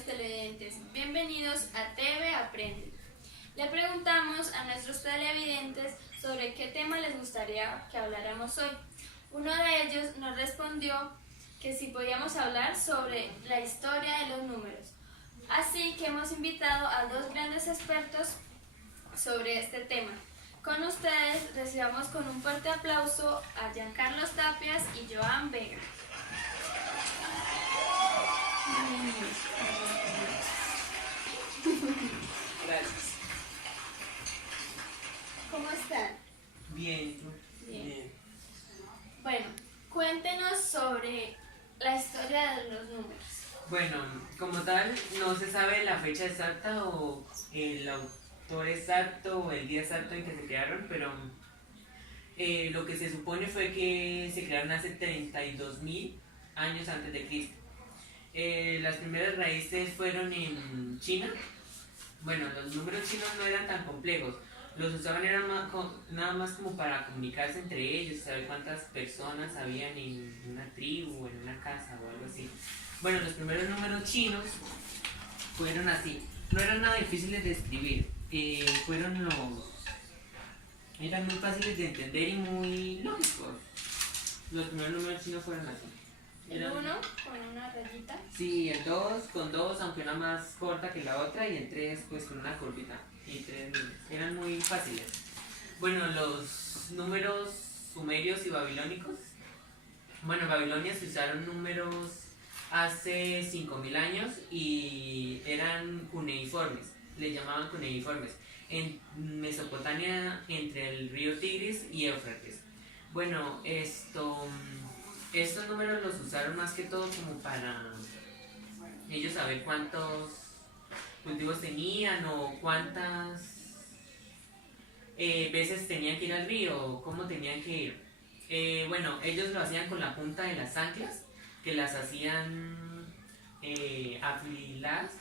amables televidentes, bienvenidos a TV Aprende. Le preguntamos a nuestros televidentes sobre qué tema les gustaría que habláramos hoy. Uno de ellos nos respondió que si podíamos hablar sobre la historia de los números. Así que hemos invitado a dos grandes expertos sobre este tema. Con ustedes recibamos con un fuerte aplauso a Giancarlos Tapias y Joan Vega. Gracias. ¿Cómo están? Bien. Bien. Bueno, cuéntenos sobre la historia de los números. Bueno, como tal, no se sabe la fecha exacta o el autor exacto o el día exacto en que se crearon, pero lo que se supone fue que se crearon hace 32.000 años antes de Cristo. Las primeras raíces fueron en China. Bueno, los números chinos no eran tan complejos. Los usaban nada más como para comunicarse entre ellos, saber cuántas personas habían en una tribu o en una casa o algo así. Bueno, los primeros números chinos fueron así. No eran nada difíciles de escribir. Eran muy fáciles de entender y muy lógicos. Los primeros números chinos fueron así. El 1 con una rayita. Sí, el 2 con 2, aunque una más corta que la otra, y el 3 pues con una curvita. Y 3 eran muy fáciles. Bueno, los números sumerios y babilónicos. Bueno, en Babilonia se usaron números hace 5.000 años y eran cuneiformes, le llamaban cuneiformes. En Mesopotamia, entre el río Tigris y Éufrates. Bueno, estos números los usaron más que todo como para ellos saber cuántos cultivos tenían o cuántas veces tenían que ir al río o cómo tenían que ir. Bueno, ellos lo hacían con la punta de las anclas, que las hacían afiladas,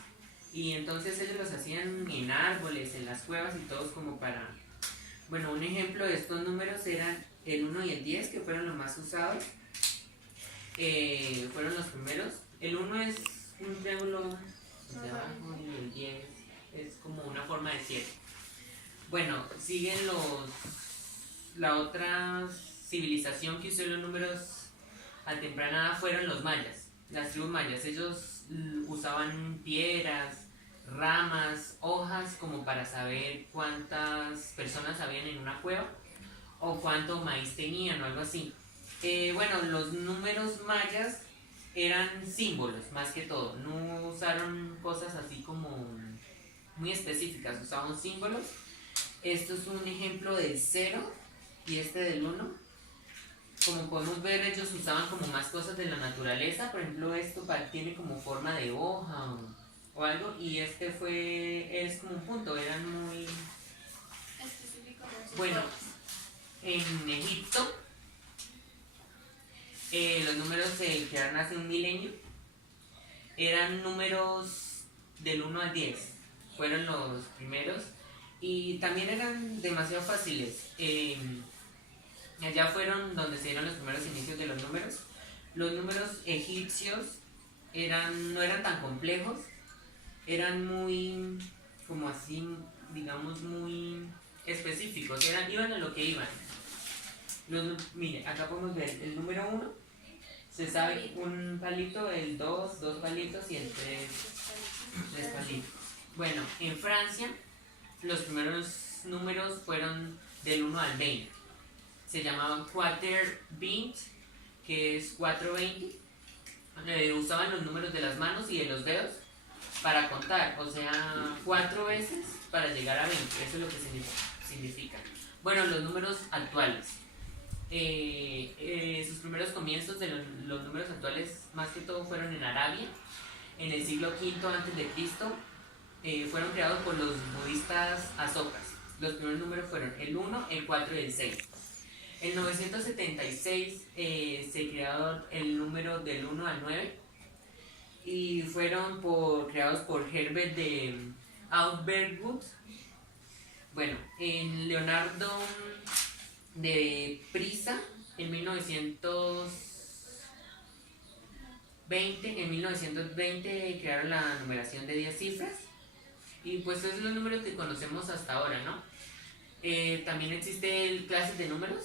y entonces ellos los hacían en árboles, en las cuevas y todos como para... Bueno, un ejemplo de estos números eran el 1 y el 10, que fueron los más usados. Fueron los primeros. El 1 es un triángulo de abajo y el 10 es como una forma de 7. Bueno, siguen la otra civilización que usó los números a temprana edad fueron los mayas, las tribus mayas. Ellos usaban piedras, ramas, hojas como para saber cuántas personas habían en una cueva o cuánto maíz tenían o algo así. Bueno, los números mayas eran símbolos más que todo, no usaron cosas así como muy específicas, usaban símbolos. Esto es un ejemplo del 0 y este del 1. Como podemos ver, ellos usaban como más cosas de la naturaleza. Por ejemplo, esto tiene como forma de hoja o algo, y este es como un punto, eran muy Específico. bueno. En Egipto los números se crearon hace un milenio. Eran números del 1 al 10, fueron los primeros, y también eran demasiado fáciles. Allá fueron donde se dieron los primeros inicios de los números. Los números egipcios no eran tan complejos, eran muy, como así, digamos, muy específicos, iban a lo que iban. Mire, acá podemos ver el número 1, se sabe un palito, el 2, 2 palitos y el 3, 3 palitos. Bueno, en Francia los primeros números fueron del 1 al 20. Se llamaban Quarter 20, que es 420. Usaban los números de las manos y de los dedos para contar, o sea, 4 veces para llegar a 20. Eso es lo que significa. Bueno, los números actuales. Sus primeros comienzos de los números actuales más que todo fueron en Arabia, en el siglo V a.C. Fueron creados por los budistas Asokas. Los primeros números fueron el 1, el 4 y el 6. En 976 se creó el número del 1 al 9 y fueron creados por Herbert de Auvergut. Bueno, en Leonardo de Pisa, en 1900 en 1920 crearon la numeración de 10 cifras y pues esos son los números que conocemos hasta ahora, ¿no? También existe clases de números,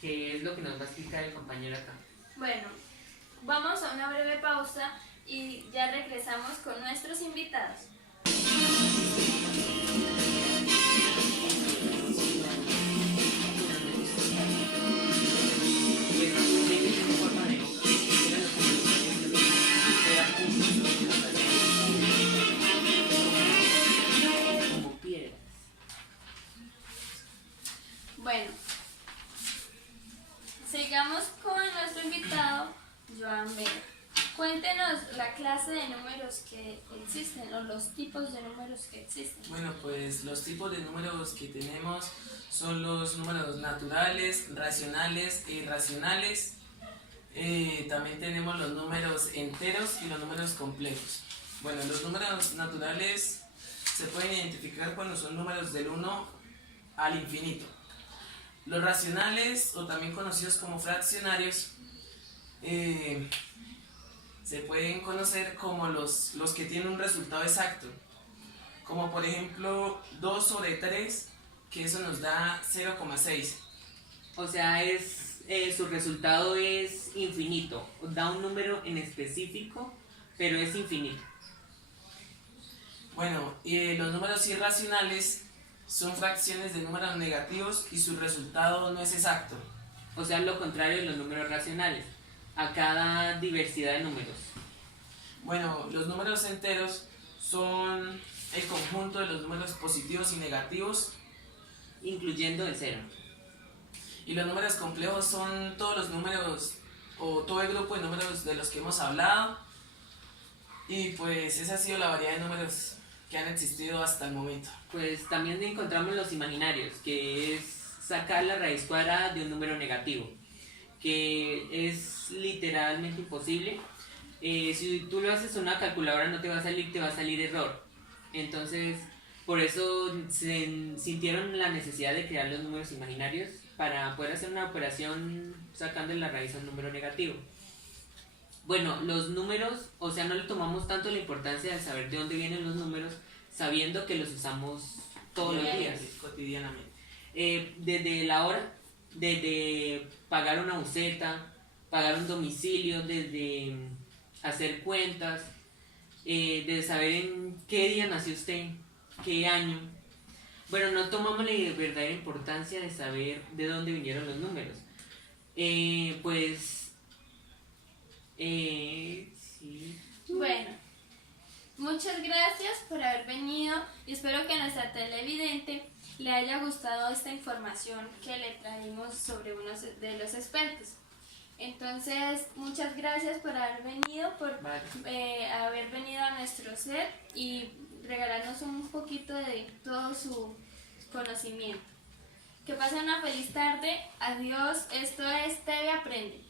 que es lo que nos va a explicar el compañero acá. Bueno, vamos a una breve pausa y ya regresamos con nuestros invitados. Bueno, sigamos con nuestro invitado, Joan Vega. Cuéntenos la clase de números que existen o los tipos de números que existen. Bueno, pues los tipos de números que tenemos son los números naturales, racionales e irracionales. También tenemos los números enteros y los números complejos. Bueno, los números naturales se pueden identificar cuando son números del 1 al infinito. Los racionales, o también conocidos como fraccionarios, se pueden conocer como los que tienen un resultado exacto, como por ejemplo 2 sobre 3, que eso nos da 0,6. O sea, su resultado es infinito, da un número en específico, pero es infinito. Bueno, y los números irracionales son fracciones de números negativos y su resultado no es exacto. O sea, lo contrario de los números racionales, a cada diversidad de números. Bueno, los números enteros son el conjunto de los números positivos y negativos, incluyendo el cero. Y los números complejos son todos los números o todo el grupo de números de los que hemos hablado. Y pues esa ha sido la variedad de números que han existido hasta el momento. Pues también encontramos los imaginarios, que es sacar la raíz cuadrada de un número negativo, que es literalmente imposible. Si tú lo haces en una calculadora no te va a salir, te va a salir error. Entonces, por eso se sintieron la necesidad de crear los números imaginarios para poder hacer una operación sacando la raíz a un número negativo. Bueno, los números, o sea, no le tomamos tanto la importancia de saber de dónde vienen los números, sabiendo que los usamos todos los días. Cotidianamente. Desde la hora, desde pagar una buseta, pagar un domicilio, desde hacer cuentas, de saber en qué día nació usted, qué año. Bueno, no tomamos la verdadera importancia de saber de dónde vinieron los números. Sí. Bueno, muchas gracias por haber venido y espero que a nuestra televidente le haya gustado esta información que le traímos sobre uno de los expertos. Entonces, muchas gracias por haber venido, haber venido a nuestro set y regalarnos un poquito de todo su conocimiento. Que pasen una feliz tarde. Adiós. Esto es TV Aprende.